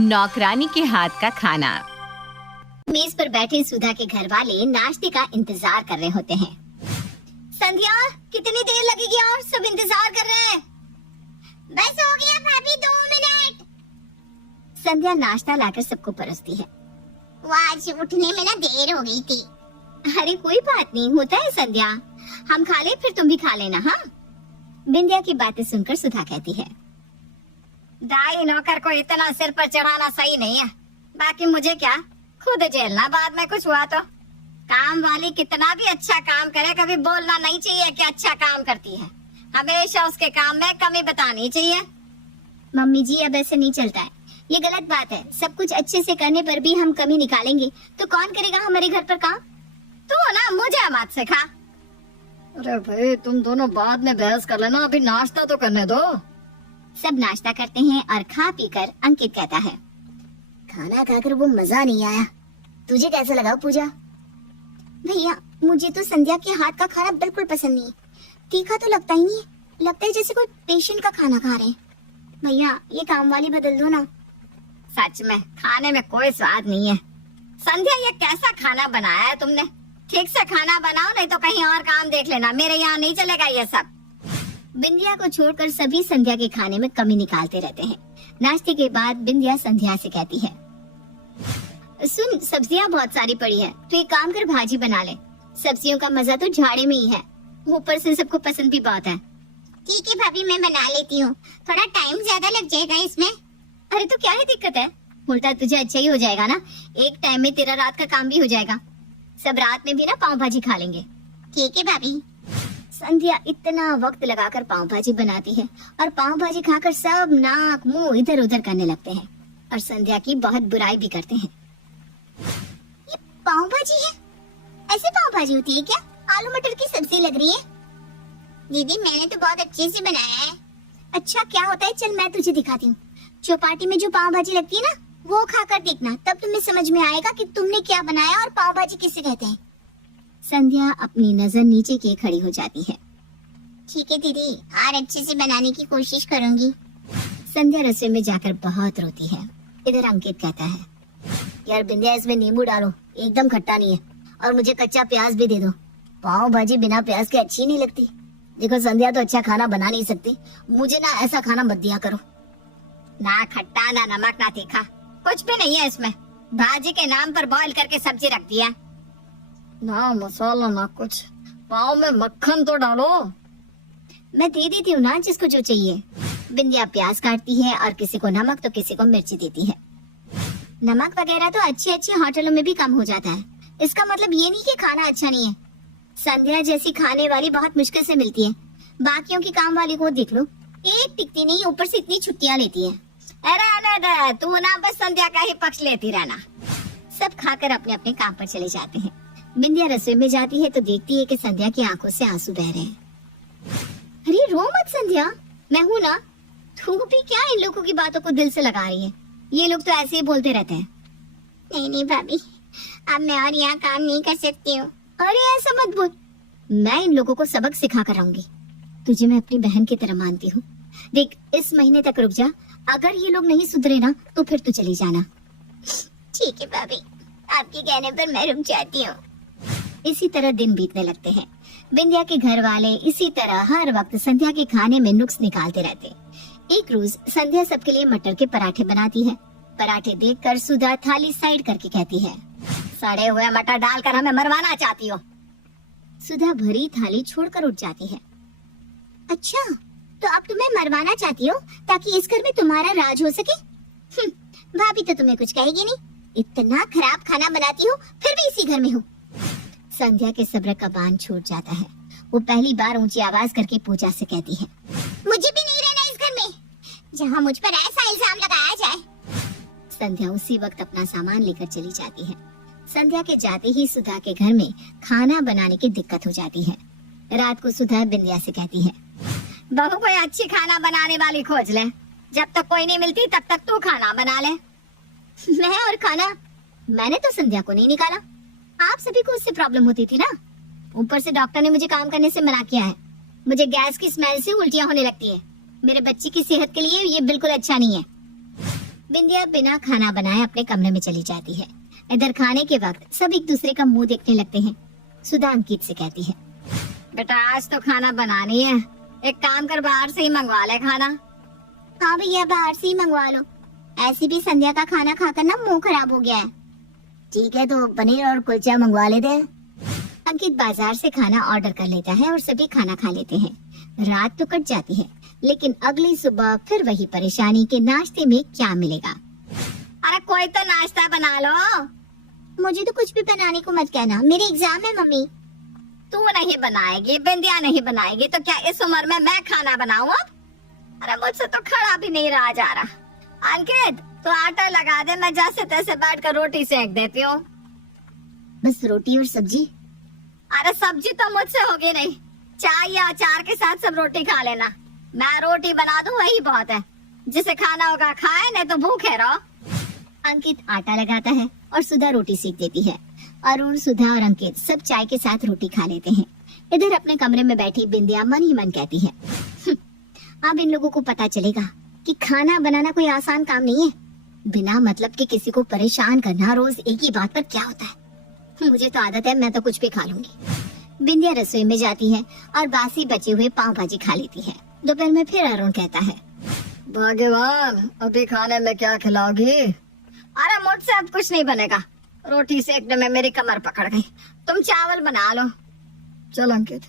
नौकरानी के हाथ का खाना। मेज पर बैठे सुधा के घर वाले नाश्ते का इंतजार कर रहे होते हैं। संध्या, कितनी देर लगेगी और सब इंतजार कर रहे हैं। बस हो गया भाभी, 2 मिनट। संध्या नाश्ता लाकर सबको परोसती है। वो आज उठने में ना देर हो गई थी। अरे कोई बात नहीं, होता है संध्या, हम खा ले फिर तुम भी खा लेना। हाँ, बिंदिया की बातें सुनकर सुधा कहती है, दाई नौकर को इतना सिर पर चढ़ाना सही नहीं है। बाकी मुझे क्या, खुद झेलना बाद में कुछ हुआ तो। काम वाली कितना भी अच्छा काम करे, कभी बोलना नहीं चाहिए कि अच्छा काम करती है। हमेशा उसके काम में कमी बतानी चाहिए। मम्मी जी, अब ऐसे नहीं चलता है, ये गलत बात है। सब कुछ अच्छे से करने पर भी हम कमी निकालेंगे तो कौन करेगा हमारे घर पर काम? तू ना मुझे मत सिखा। अरे भाई, तुम दोनों बाद में बहस कर लेना, अभी नाश्ता तो करने दो। सब नाश्ता करते हैं और खा पीकर अंकित कहता है, खाना खाकर वो मजा नहीं आया। तुझे कैसा लगा पूजा? भैया, मुझे तो संध्या के हाथ का खाना बिल्कुल पसंद नहीं है। तीखा तो लगता ही नहीं है, लगता है जैसे कोई पेशेंट का खाना खा रहे हैं। भैया, ये काम वाली बदल दो ना। सच में खाने में कोई स्वाद नहीं है। संध्या, ये कैसा खाना बनाया है तुमने? ठीक से खाना बनाओ, नहीं तो कहीं और काम देख लेना। मेरे यहाँ नहीं चलेगा ये सब। बिंदिया को छोड़कर सभी संध्या के खाने में कमी निकालते रहते हैं। नाश्ते के बाद बिंदिया संध्या से कहती है, सुन, सब्जियां बहुत सारी पड़ी है, तो एक काम कर, भाजी बना ले। सब्जियों का मजा तो झाड़े में ही है, ऊपर से सबको पसंद भी बहुत है। ठीक है भाभी, मैं बना लेती हूँ। थोड़ा टाइम ज्यादा लग जाएगा इसमें। अरे तो क्या है दिक्कत है, उल्टा तुझे अच्छा ही हो जाएगा ना। एक टाइम में तेरा रात का काम भी हो जाएगा। सब रात में भी ना पाव भाजी खा लेंगे। ठीक है भाभी। संध्या इतना वक्त लगाकर पाव भाजी बनाती है और पाव भाजी खाकर सब नाक मुंह इधर उधर करने लगते हैं और संध्या की बहुत बुराई भी करते हैं। ये पाव भाजी है? ऐसे पाव भाजी होती है क्या? आलू मटर की सब्जी लग रही है। दीदी, मैंने तो बहुत अच्छे से बनाया है। अच्छा, क्या होता है? चल मैं तुझे दिखाती हूँ। चौपाटी में जो पाव भाजी लगती है ना, वो खाकर देखना, तब तुम्हें समझ में आएगा कि तुमने क्या बनाया और पाव भाजी किसे कहते हैं। संध्या अपनी नजर नीचे के खड़ी हो जाती है। ठीक है दीदी, और अच्छे से बनाने की कोशिश करूंगी। संध्या रसोई में जाकर बहुत रोती है। इधर अंकित कहता है, यार बिंदिया, इसमें नींबू डालो, एकदम खट्टा नहीं है, और मुझे कच्चा प्याज भी दे दो। पाव भाजी बिना प्याज के अच्छी नहीं लगती। देखो संध्या तो अच्छा खाना बना नहीं सकती, मुझे ना ऐसा खाना मत दिया करो। ना खट्टा, ना नमक, ना तीखा, कुछ भी नहीं है इसमें। भाजी के नाम पर बॉईल करके सब्जी रख दिया। ना मसाला ना कुछ, पाव में मक्खन तो डालो। मैं दे देती हूँ ना जिसको जो चाहिए। बिंदिया प्याज काटती है और किसी को नमक तो किसी को मिर्ची देती है। नमक वगैरह तो अच्छी अच्छी होटलों में भी कम हो जाता है। इसका मतलब ये नहीं कि खाना अच्छा नहीं है। संध्या जैसी खाने वाली बहुत मुश्किल से मिलती है। बाकियों की काम वाली को देख लो, एक टिकती नहीं, ऊपर से इतनी छुट्टियाँ लेती है। अरे तू ना बस संध्या का ही पक्ष लेती रहना। सब खाकर अपने अपने काम पर चले जाते हैं। बिंदिया रसोई में जाती है तो देखती है कि संध्या की आंखों से आंसू बह रहे हैं। अरे रो मत संध्या, मैं हूँ ना। तू भी क्या इन लोगों की बातों को दिल से लगा रही है? ये लोग तो ऐसे ही बोलते रहते हैं। नहीं भाभी, अब मैं और यहाँ काम नहीं कर सकती हूँ। अरे ऐसा मत बोल, मैं इन लोगों को सबक सिखा कर आऊंगी। तुझे मैं अपनी बहन की तरह मानती हूँ। देख, इस महीने तक रुक जा, अगर ये लोग नहीं सुधरे ना तो फिर तू चली जाना। ठीक है भाभी, आपके कहने पर मैं रुक जाती हूँ। इसी तरह दिन बीतने लगते हैं। बिंदिया के घर वाले इसी तरह हर वक्त संध्या के खाने में नुक्स निकालते रहते। एक रोज संध्या सबके लिए मटर के पराठे बनाती है। पराठे देखकर सुधा थाली साइड करके कहती है, सड़े हुए मटर डालकर हमें मरवाना चाहती हो? सुधा भरी थाली छोड़कर उठ जाती है। अच्छा, तो अब तुम्हें मरवाना चाहती हो ताकि इस घर में तुम्हारा राज हो सके? भाभी तो तुम्हें कुछ कहेगी नहीं, इतना खराब खाना बनाती हो फिर भी इसी घर में हो। संध्या के सब्र का बांध छूट जाता है। वो पहली बार ऊंची आवाज करके पूजा से कहती है, मुझे भी नहीं रहना इस घर में जहाँ मुझ पर ऐसा इल्जाम लगाया जाए। संध्या उसी वक्त अपना सामान लेकर चली जाती है। संध्या के जाते ही सुधा के घर में खाना बनाने की दिक्कत हो जाती है। रात को सुधा बिंदिया से कहती है, बहू कोई अच्छी खाना बनाने वाली खोज ले। जब तक कोई नहीं मिलती तब तक तू खाना बना ले। मैं और खाना? मैंने तो संध्या को नहीं निकाला, आप सभी को उससे प्रॉब्लम होती थी ना। ऊपर से डॉक्टर ने मुझे काम करने से मना किया है। मुझे गैस की स्मेल से उल्टियाँ होने लगती है। मेरे बच्चे की सेहत के लिए ये बिल्कुल अच्छा नहीं है। बिंदिया बिना खाना बनाए अपने कमरे में चली जाती है। इधर खाने के वक्त सब एक दूसरे का मुंह देखने लगते हैं। सुधा अंकित से कहती है, बेटा आज तो खाना बनानी है, एक काम कर बाहर से ही मंगवा ले खाना। हाँ भैया बाहर से ही मंगवा लो, ऐसी भी संध्या का खाना खाकर ना मुंह खराब हो गया है। ठीक है तो पनीर और कुलचा मंगवा लेते हैं। अंकित बाजार से खाना ऑर्डर कर लेता है और सभी खाना खा लेते हैं। रात तो कट जाती है, लेकिन अगली सुबह फिर वही परेशानी कि नाश्ते में क्या मिलेगा। अरे कोई तो नाश्ता बना लो। मुझे तो कुछ भी बनाने को मत कहना, मेरे एग्जाम है मम्मी। तू नहीं बनाएगी, बिंदिया नहीं बनाएगी तो क्या इस उम्र में मैं खाना बनाऊं अब? अरे मुझसे तो खड़ा भी नहीं रहा जा रहा। अंकित तो आटा लगा दे, मैं जैसे तैसे बैठ कर रोटी सेक देती हूँ। बस रोटी और सब्जी? अरे सब्जी तो मुझसे होगी नहीं, चाय या अचार के साथ सब रोटी खा लेना। मैं रोटी बना दूं वही बहुत है, जिसे खाना होगा खाए, नहीं तो भूखे रहो। अंकित आटा लगाता है और सुधा रोटी सेक देती है। अरुण, सुधा और अंकित सब चाय के साथ रोटी खा लेते हैं। इधर अपने कमरे में बैठी बिंदिया मन ही मन कहती है, अब इन लोगों को पता चलेगा कि खाना बनाना कोई आसान काम नहीं है। बिना मतलब के किसी को परेशान करना रोज एक ही बात पर क्या होता है। मुझे तो आदत है, मैं तो कुछ भी खा लूंगी। बिंदिया रसोई में जाती है और बासी बचे हुए पाव भाजी खा लेती है। दोपहर में फिर अरुण कहता है, भगवान अभी खाने में क्या खिलाओगी? अरे मुझसे अब कुछ नहीं बनेगा, रोटी सेकने में मेरी कमर पकड़ गई। तुम चावल बना लो। चल अंकित,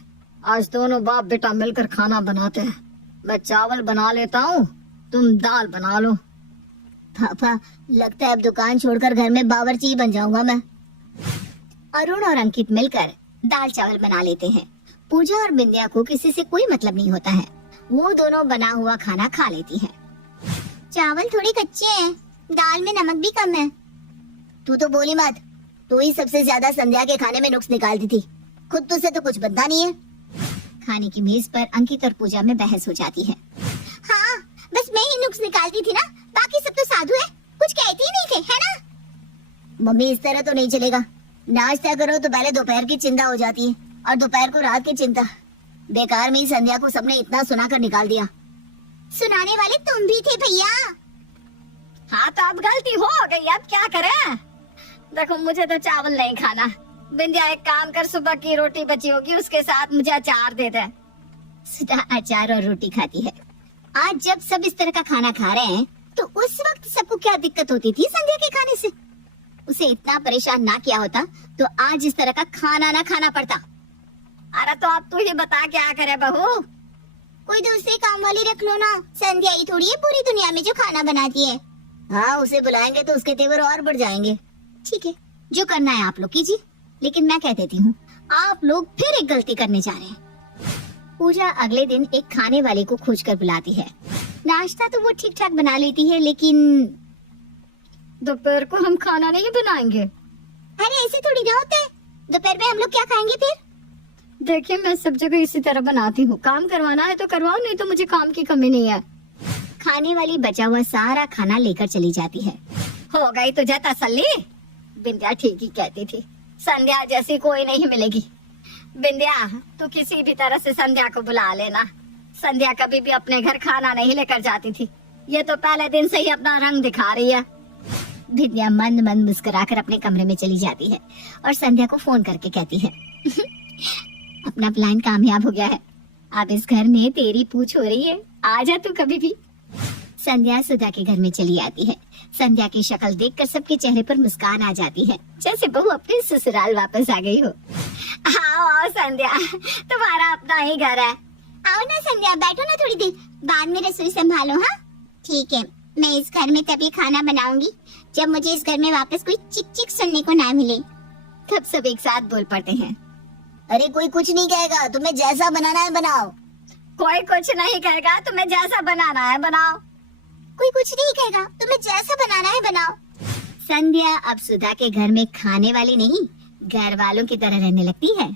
आज दोनों बाप बेटा मिलकर खाना बनाते हैं। मैं चावल बना लेता हूँ, तुम दाल बना लो। पापा लगता है अब दुकान छोड़कर घर में बावर्ची ही बन जाऊंगा मैं। अरुण और अंकित मिलकर दाल चावल बना लेते हैं। पूजा और बिंदिया को किसी से कोई मतलब नहीं होता है, वो दोनों बना हुआ खाना खा लेती हैं। चावल थोड़े कच्चे हैं, दाल में नमक भी कम है। तू तो बोली मत, तू ही सबसे ज्यादा संध्या के खाने में नुक्स निकालती थी, खुद तुझसे तो कुछ बनता नहीं है। खाने की मेज पर अंकित और पूजा में बहस हो जाती है। हाँ बस मैं ही नुक्स निकालती थी ना, बाकी सब तो साधु है, कुछ कहती ही नहीं थे, है ना? मम्मी इस तरह तो नहीं चलेगा, नाश्ता करो तो पहले दोपहर की चिंता हो जाती है और दोपहर को रात की चिंता। बेकार में ही संध्या को सबने इतना सुनाकर निकाल दिया। सुनाने वाले तुम भी थे भैया। हाँ तो अब गलती हो गई, अब क्या करें? देखो मुझे तो चावल नहीं खाना। बिंदिया एक काम कर, सुबह की रोटी बची होगी उसके साथ मुझे अचार दे दे। सुधा अचार और रोटी खाती है। आज जब सब इस तरह का खाना खा रहे हैं तो उस वक्त सबको क्या दिक्कत होती थी संध्या के खाने से? उसे इतना परेशान ना किया होता तो आज इस तरह का खाना ना खाना पड़ता। अरे तो अब तू ही बता क्या करे बहू? कोई दूसरी काम वाली रख लो ना, संध्या ही थोड़ी है पूरी दुनिया में जो खाना बनाती है। हाँ उसे बुलाएंगे तो उसके तेवर और बढ़ जाएंगे। ठीक है जो करना है आप लोग कीजिए, लेकिन मैं कह देती हूँ आप लोग फिर एक गलती करने जा रहे हैं। पूजा अगले दिन एक खाने वाले को खोज कर बुलाती है। नाश्ता तो वो ठीक ठाक बना लेती है, लेकिन दोपहर को हम खाना नहीं बनाएंगे। अरे ऐसे थोड़ी ना होता है, दोपहर में हम लोग क्या खाएंगे फिर? देखिए मैं सब जगह इसी तरह बनाती हूँ, काम करवाना है तो करवाओ, नहीं तो मुझे काम की कमी नहीं है। खाने वाली बचा हुआ सारा खाना लेकर चली जाती है। हो गई तुझे तसल्ली? बिंदिया ठीक ही कहती थी, संध्या जैसी कोई नहीं मिलेगी। बिंदिया तू किसी भी तरह से संध्या को बुला लेना। संध्या कभी भी अपने घर खाना नहीं लेकर जाती थी, ये तो पहले दिन से ही अपना रंग दिखा रही है। बिंदिया मंद मंद मुस्कुराकर अपने कमरे में चली जाती है और संध्या को फोन करके कहती है अपना प्लान कामयाब हो गया है, अब इस घर में तेरी पूछ हो रही है, आजा तू कभी भी। संध्या सुधा के घर में चली आती है। संध्या की शक्ल देखकर सबके चेहरे पर मुस्कान आ जाती है, जैसे बहू अपने ससुराल वापस आ गई हो। आओ आओ संध्या, तुम्हारा अपना ही घर है। आओ ना संध्या, बैठो ना थोड़ी देर, बाद में रसोई संभालो। हाँ ठीक है, मैं इस घर में तभी खाना बनाऊंगी जब मुझे इस घर में वापस कोई चिक चिक सुनने को ना मिले। तब सब एक साथ बोल पड़ते हैं, अरे कोई कुछ नहीं कहेगा, तुम्हें जैसा बनाना है बनाओ। कोई कुछ नहीं कहेगा, तुम्हें जैसा बनाना है बनाओ। कोई कुछ नहीं कहेगा, तुम्हें जैसा बनाना है बनाओ। संध्या अब सुधा के घर में खाने वाली नहीं, घर वालों की तरह रहने लगती है।